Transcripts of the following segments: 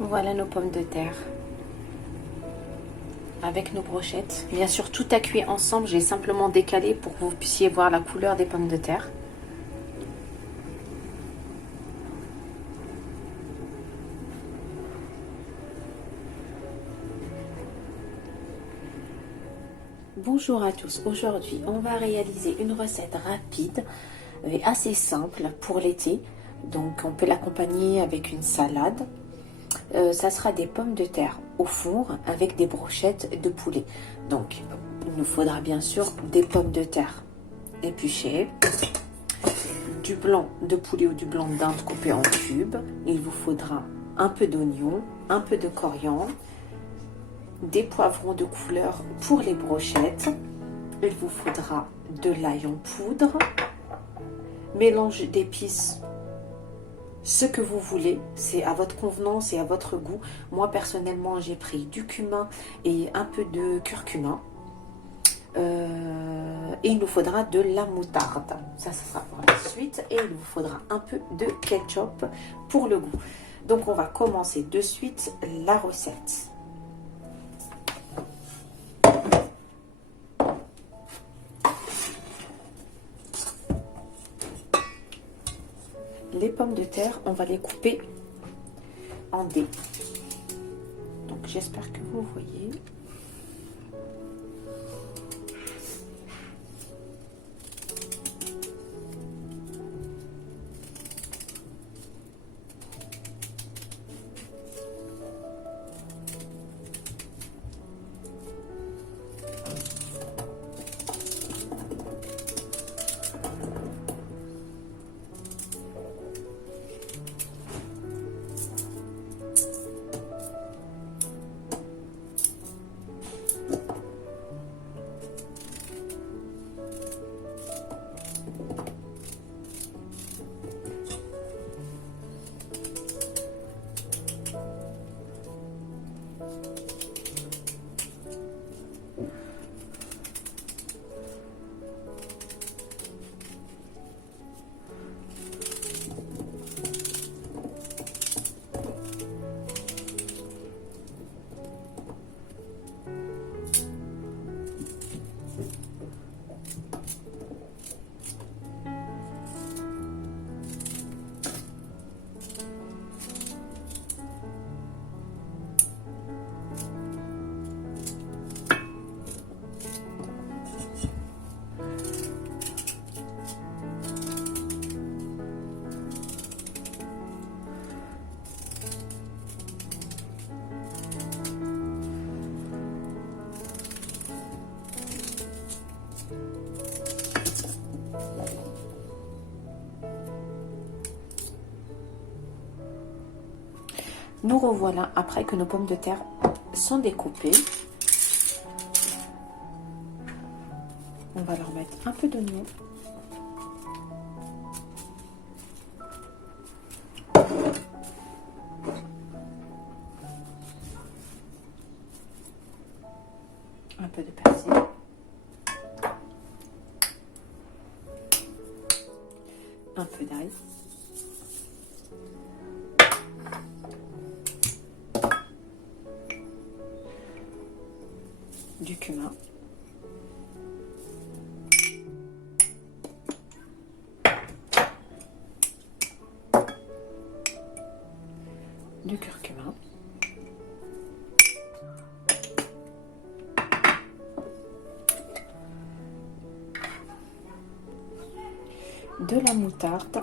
Voilà nos pommes de terre avec nos brochettes. Bien sûr, tout a cuit ensemble. J'ai simplement décalé pour que vous puissiez voir la couleur des pommes de terre. Bonjour à tous. Aujourd'hui, on va réaliser une recette rapide et assez simple pour l'été. Donc, on peut l'accompagner avec une salade. Ça sera des pommes de terre au four avec des brochettes de poulet. Donc, il nous faudra bien sûr des pommes de terre épluchées, du blanc de poulet ou du blanc d'Inde coupé en cubes. Il vous faudra un peu d'oignon, un peu de coriandre, des poivrons de couleur pour les brochettes. Il vous faudra de l'ail en poudre, mélange d'épices, ce que vous voulez, c'est à votre convenance et à votre goût. Moi personnellement j'ai pris du cumin et un peu de curcuma. Et il nous faudra de la moutarde, ça sera pour la suite, et il vous faudra un peu de ketchup pour le goût. Donc on va commencer de suite la recette. Les pommes de terre, on va les couper en dés. Donc j'espère que vous voyez. Nous revoilà après que nos pommes de terre sont découpées. On va leur mettre un peu d'oignon. Un peu de persil. Un peu d'ail. Du cumin, du curcuma, de la moutarde,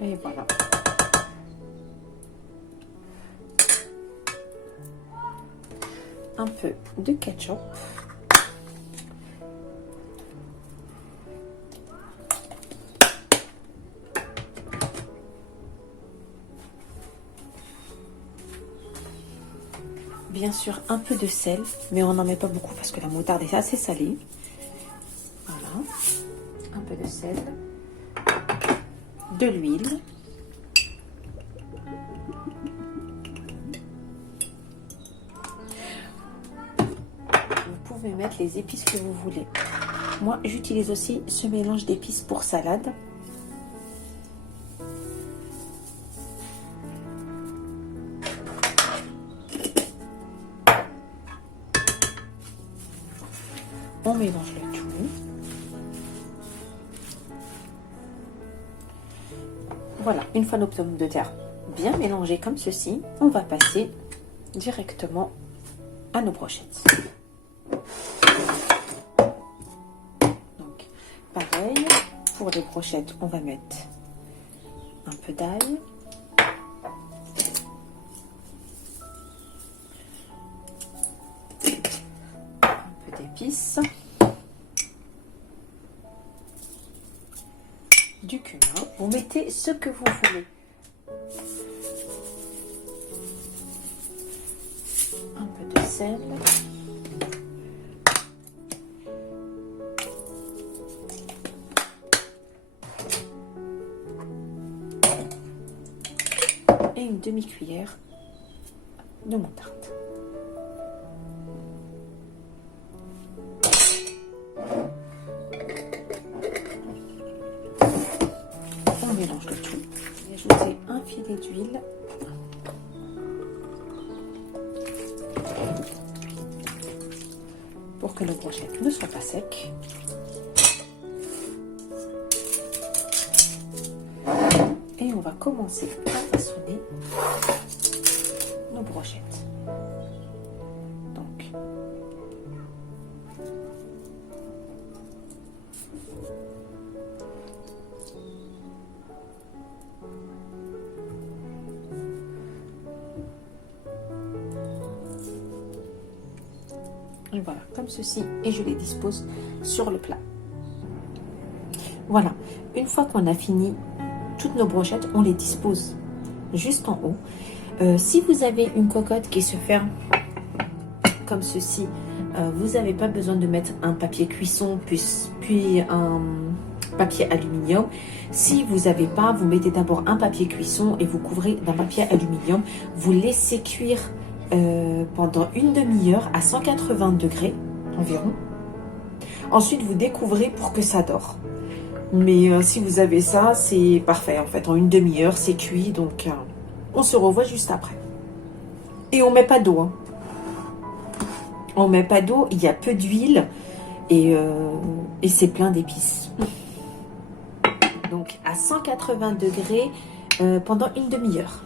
et voilà. Un peu de ketchup. Bien sûr, un peu de sel, mais on n'en met pas beaucoup parce que la moutarde est assez salée. Voilà. Un peu de sel. De l'huile. Vous pouvez mettre les épices que vous voulez. Moi, j'utilise aussi ce mélange d'épices pour salade. On mélange le tout. Voilà, une fois nos pommes de terre bien mélangées comme ceci, on va passer directement à nos brochettes. Donc, pareil, pour les brochettes, on va mettre un peu d'ail. Un peu d'épices. Du cumin. Vous mettez ce que vous voulez. Un peu de sel. Et une demi-cuillère de moutarde. On mélange le tout. Ajoutez un filet d'huile. Pour que nos brochettes ne soient pas secs. Et on va commencer à façonner nos brochettes. Donc, et voilà, comme ceci, et je les dispose sur le plat. Voilà, une fois qu'on a fini toutes nos brochettes, on les dispose juste en haut. Si vous avez une cocotte qui se ferme comme ceci, vous n'avez pas besoin de mettre un papier cuisson puis un papier aluminium. Si vous n'avez pas, vous mettez d'abord un papier cuisson et vous couvrez d'un papier aluminium. Vous laissez cuire pendant une demi-heure à 180 degrés environ. Ensuite, vous découvrez pour que ça dore. Mais si vous avez ça, c'est parfait. En fait, en une demi-heure, c'est cuit. Donc, on se revoit juste après. Et on ne met pas d'eau. Hein. On ne met pas d'eau. Il y a peu d'huile. Et c'est plein d'épices. Donc, à 180 degrés pendant une demi-heure.